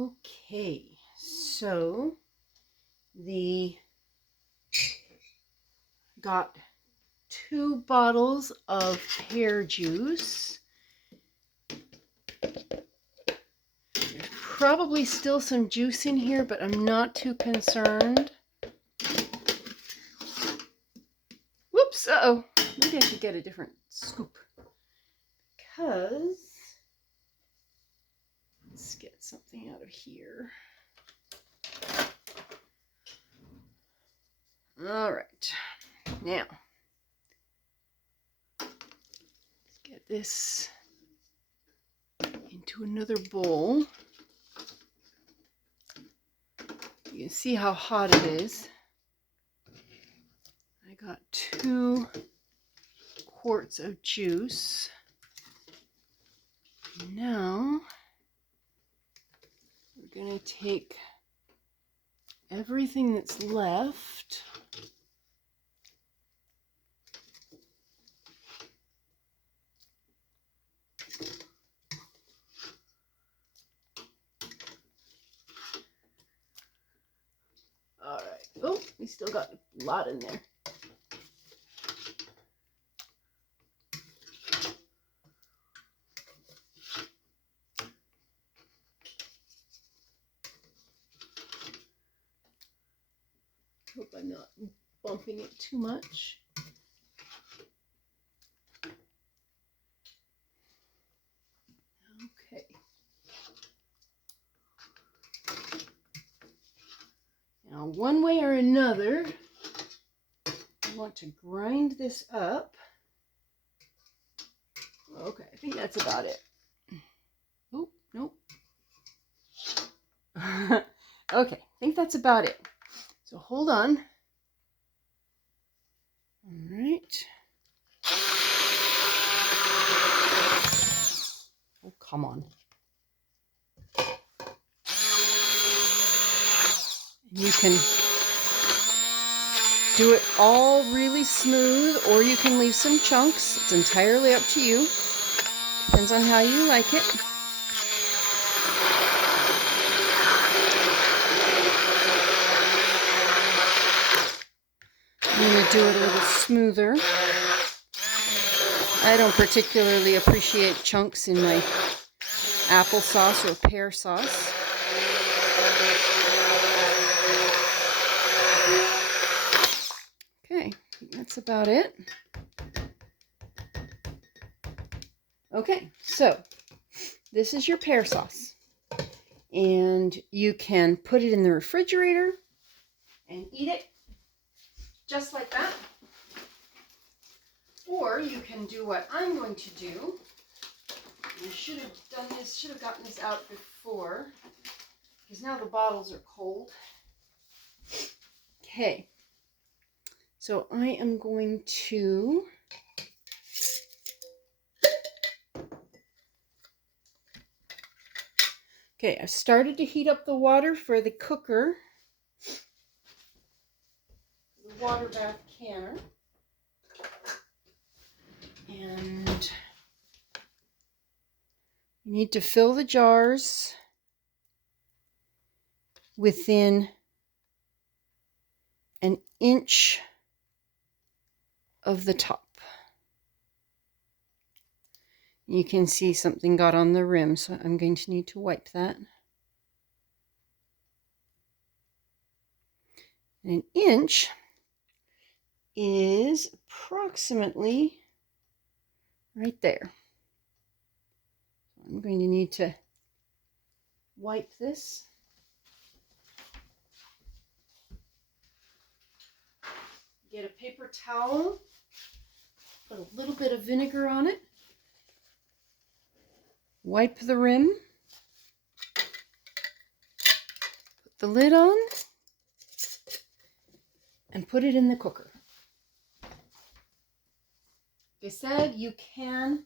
Okay, so got 2 bottles of pear juice. There's probably still some juice in here, but I'm not too concerned. Whoops, uh-oh. Maybe I should get a different scoop. Because, let's get something out of here. All right, now, let's get this into another bowl. You can see how hot it is. I got 2 quarts of juice. Now, we're going to take everything that's left. All right. Oh, we still got a lot in there. Hope I'm not bumping it too much. Okay. Now, one way or another, I want to grind this up. Okay, I think that's about it. Oh, nope. Okay, I think that's about it. So hold on. All right. Oh, come on. You can do it all really smooth, or you can leave some chunks. It's entirely up to you. Depends on how you like it. I'm going to do it a little smoother. I don't particularly appreciate chunks in my applesauce or pear sauce. Okay, that's about it. Okay, so this is your pear sauce. And you can put it in the refrigerator and eat it just like that. Or you can do what I'm going to do. I should have done this, should have gotten this out before, because now the bottles are cold. Okay, so I am going to I started to heat up the water for the cooker, the water bath canner. And you need to fill the jars within an inch of the top. You can see something got on the rim, so I'm going to need to wipe that. An inch is approximately right there. I'm going to need to wipe this. Get a paper towel, put a little bit of vinegar on it, wipe the rim, put the lid on, and put it in the cooker. Like I said, you can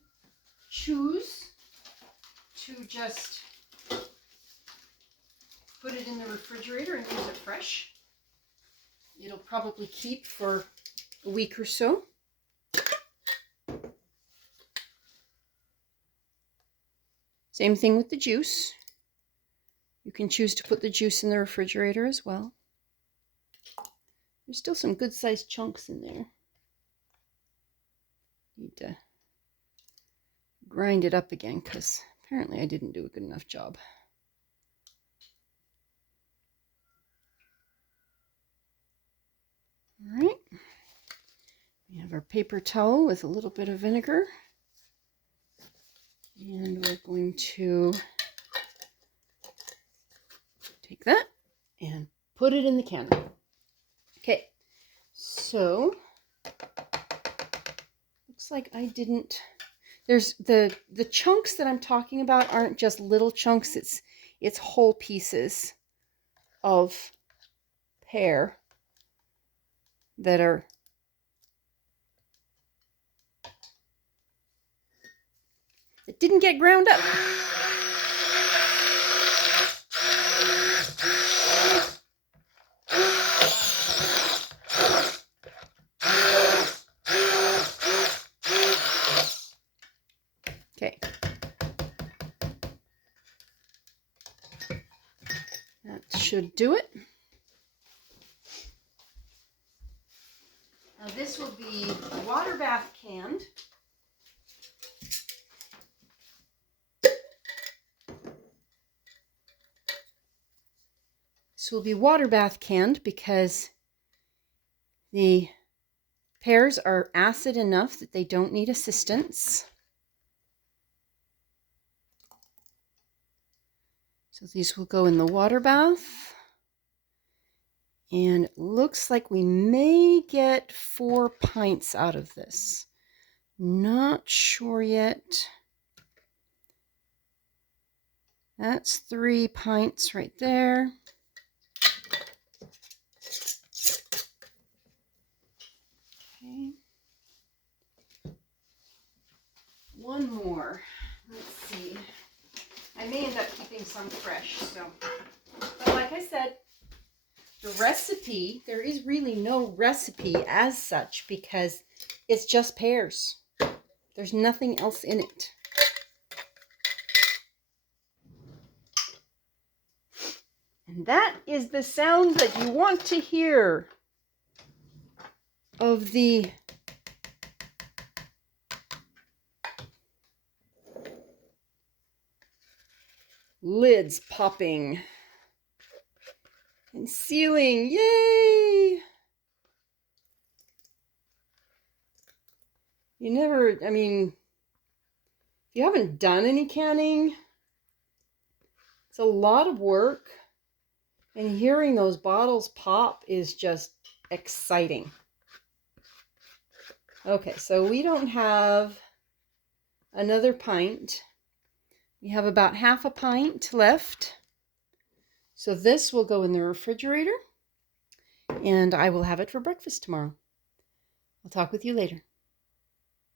choose to just put it in the refrigerator and use it fresh. It'll probably keep for a week or so. Same thing with the juice. You can choose to put the juice in the refrigerator as well. There's still some good sized chunks in there. Need to grind it up again because apparently I didn't do a good enough job. All right. We have our paper towel with a little bit of vinegar. And we're going to take that and put it in the canner. Okay, so looks like I didn't. There's the chunks that I'm talking about aren't just little chunks. It's whole pieces of pear that are that didn't get ground up. Okay. That should do it. Now this will be water bath canned. This will be water bath canned because the pears are acid enough that they don't need assistance. So these will go in the water bath. And it looks like we may get 4 pints out of this. Not sure yet. That's 3 pints right there. Okay. One more. Let's see. I may end up keeping some fresh, so. But like I said, the recipe, there is really no recipe as such because it's just pears. There's nothing else in it. And that is the sound that you want to hear of the lids popping and sealing. Yay! You never, I mean, if you haven't done any canning, it's a lot of work. And hearing those bottles pop is just exciting. Okay, so we don't have another pint. We have about half a pint left. So this will go in the refrigerator and I will have it for breakfast tomorrow. I'll talk with you later.